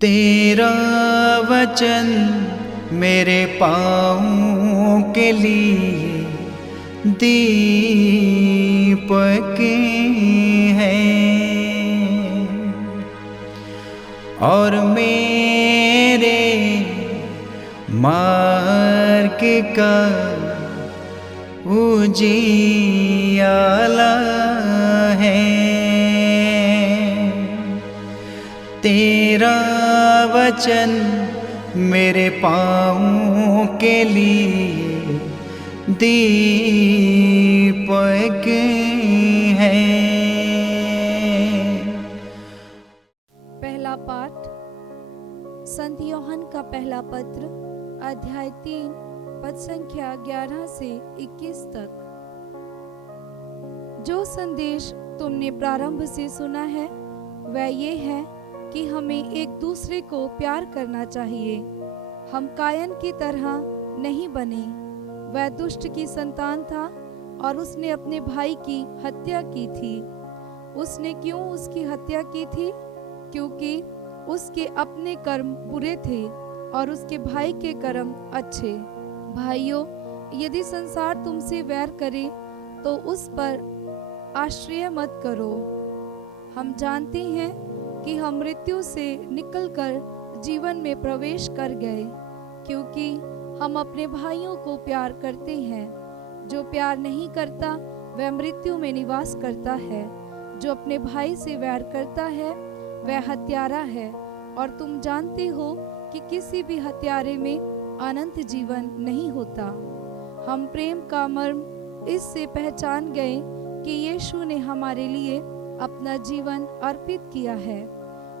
तेरा वचन मेरे पाँवों के लिए दीपक है और मेरे मार्ग का उजियाला है। तेरा वचन मेरे पाँवों के लिए दीपक है। पहला पाठ संत यूहन्ना का पहला पत्र अध्याय 3 पद संख्या 11 से 21 तक। जो संदेश तुमने प्रारंभ से सुना है वह ये है कि हमें एक दूसरे को प्यार करना चाहिए। हम कायन की तरह नहीं बने। वह दुष्ट की संतान था और उसने अपने भाई की हत्या की थी। उसने क्यों उसकी हत्या की थी? क्योंकि उसके अपने कर्म बुरे थे और उसके भाई के कर्म अच्छे। भाइयों, यदि संसार तुमसे वैर करे तो उस पर आश्रय मत करो। हम जानते हैं कि हम मृत्यु से निकलकर जीवन में प्रवेश कर गए, क्योंकि हम अपने भाइयों को प्यार करते हैं। जो प्यार नहीं करता वह मृत्यु में निवास करता है। जो अपने भाई से वैर करता है वह हत्यारा है, और तुम जानते हो कि किसी भी हत्यारे में अनंत जीवन नहीं होता। हम प्रेम का मर्म इससे पहचान गए कि यीशु ने हमारे लिए अपना जीवन अर्पित किया है,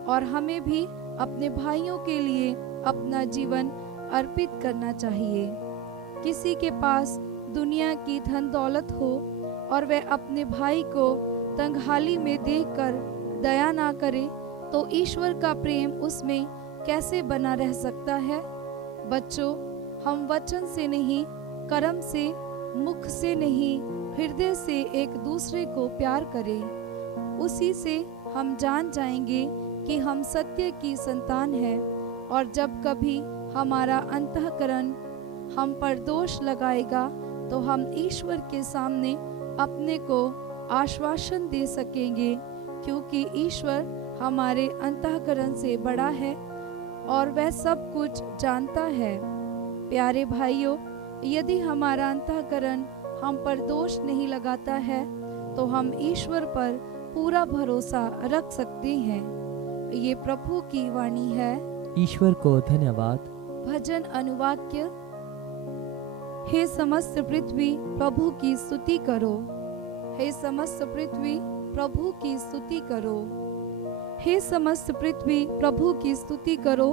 और हमें भी अपने भाइयों के लिए अपना जीवन अर्पित करना चाहिए। किसी के पास दुनिया की धन दौलत हो और वह अपने भाई को तंगहाली में देखकर दया ना करे, तो ईश्वर का प्रेम उसमें कैसे बना रह सकता है? बच्चों, हम वचन से नहीं, कर्म से, मुख से नहीं, हृदय से एक दूसरे को प्यार करें। उसी से हम जान जाएंगे कि हम सत्य की संतान हैं। और जब कभी हमारा अंतःकरण हम पर दोष लगाएगा तो हम ईश्वर के सामने अपने को आश्वासन दे सकेंगे, क्योंकि ईश्वर हमारे अंतःकरण से बड़ा है और वह सब कुछ जानता है। प्यारे भाइयों, यदि हमारा अंतःकरण हम पर दोष नहीं लगाता है तो हम ईश्वर पर पूरा भरोसा रख सकते हैं। ये प्रभु की वाणी है। ईश्वर को धन्यवाद। भजन अनुवाक्य। हे समस्त पृथ्वी प्रभु की स्तुति करो। हे समस्त पृथ्वी प्रभु की स्तुति करो। हे समस्त पृथ्वी प्रभु की स्तुति करो।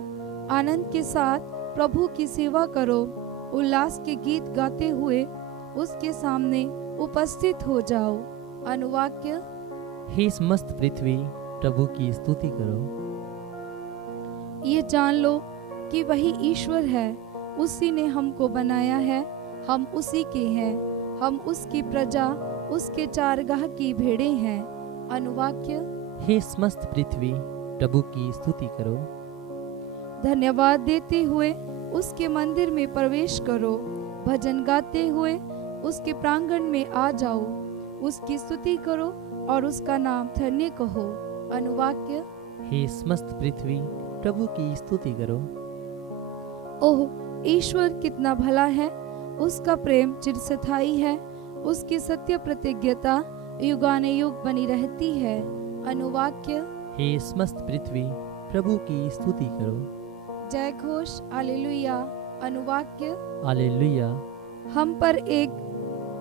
आनंद के साथ प्रभु की सेवा करो। उल्लास के गीत गाते हुए उसके सामने उपस्थित हो जाओ। अनुवाक्य। हे समस्त पृथ्वी प्रभु की स्तुति करो। ये जान लो कि वही ईश्वर है। उसी ने हमको बनाया है। हम उसी के हैं। हम उसकी प्रजा, उसके चारगाह की भेड़ें हैं। अनुवाक्य। हे समस्त पृथ्वी प्रभु की स्तुति करो। धन्यवाद देते हुए उसके मंदिर में प्रवेश करो। भजन गाते हुए उसके प्रांगण में आ जाओ। उसकी स्तुति करो और उसका नाम धन्य कहो। अनुवाक्य। हे समस्त पृथ्वी प्रभु की स्तुति करो। ओह, ईश्वर कितना भला है। उसका प्रेम चिरस्थायी है। उसकी सत्य प्रतिज्ञता युगानुयुग बनी रहती है। अनुवाक्य। हे समस्त पृथ्वी प्रभु की स्तुति करो। जय घोष हालेलुया। अनुवाक्य। हालेलुया। हम पर एक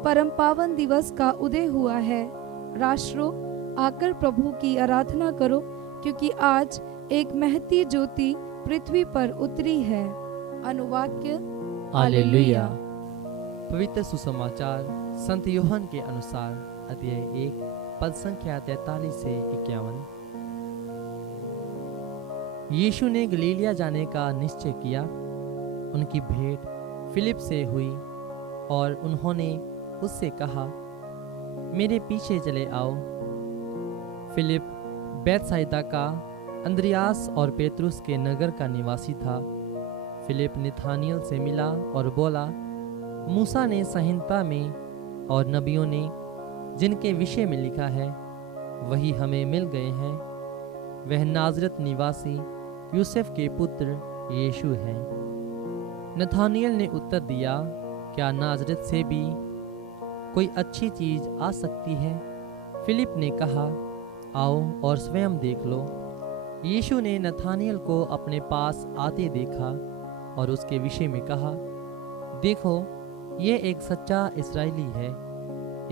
परम पावन दिवस का उदय हुआ है। राष्ट्रों, आकर प्रभु की आराधना करो, क्योंकि आज एक महती ज्योति पृथ्वी पर उतरी है। अनुवाक्य। हालेलुया। पवित्र सुसमाचार संत यूहन्ना के अनुसार अध्याय 1 पद संख्या 43 से 51। यीशु ने गलीलिया जाने का निश्चय किया। उनकी भेंट फिलिप से हुई और उन्होंने उससे कहा, मेरे पीछे चले आओ। फिलिप बैतसैदा का अंद्रियास और पेतरुस के नगर का निवासी था। फिलिप नथानियल से मिला और बोला, मूसा ने संहिता में और नबियों ने जिनके विषय में लिखा है वही हमें मिल गए हैं। वह नाजरत निवासी यूसुफ के पुत्र यीशु है। नथानियल ने उत्तर दिया, क्या नाजरत से भी कोई अच्छी चीज आ सकती है? फिलिप ने कहा, आओ और स्वयं देख लो। यीशु ने नथानियल को अपने पास आते देखा और उसके विषय में कहा, देखो, ये एक सच्चा इस्राएली है,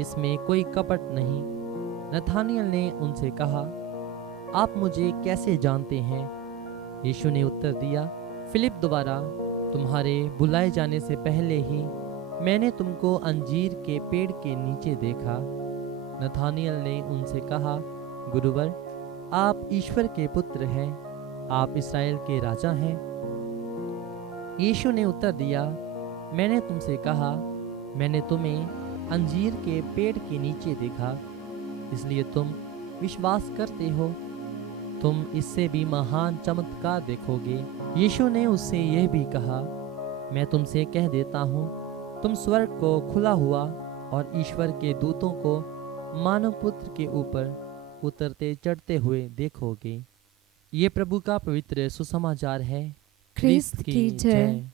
इसमें कोई कपट नहीं। नथानियल ने उनसे कहा, आप मुझे कैसे जानते हैं? यीशु ने उत्तर दिया, फिलिप द्वारा तुम्हारे बुलाए जाने से पहले ही मैंने तुमको अंजीर के पेड़ के नीचे देखा। नथानियल ने उनसे कहा, गुरुवर, आप ईश्वर के पुत्र हैं, आप इस्राएल के राजा हैं। यीशु ने उत्तर दिया, मैंने तुमसे कहा, मैंने तुम्हें अंजीर के पेड़ के नीचे देखा, इसलिए तुम विश्वास करते हो। तुम इससे भी महान चमत्कार देखोगे। यीशु ने उससे यह भी कहा, मैं तुमसे कह देता हूँ, तुम स्वर्ग को खुला हुआ और ईश्वर के दूतों को मानव पुत्र के ऊपर उतरते चढ़ते हुए देखोगे। ये प्रभु का पवित्र सुसमाचार है। ख्रिस्त की जय।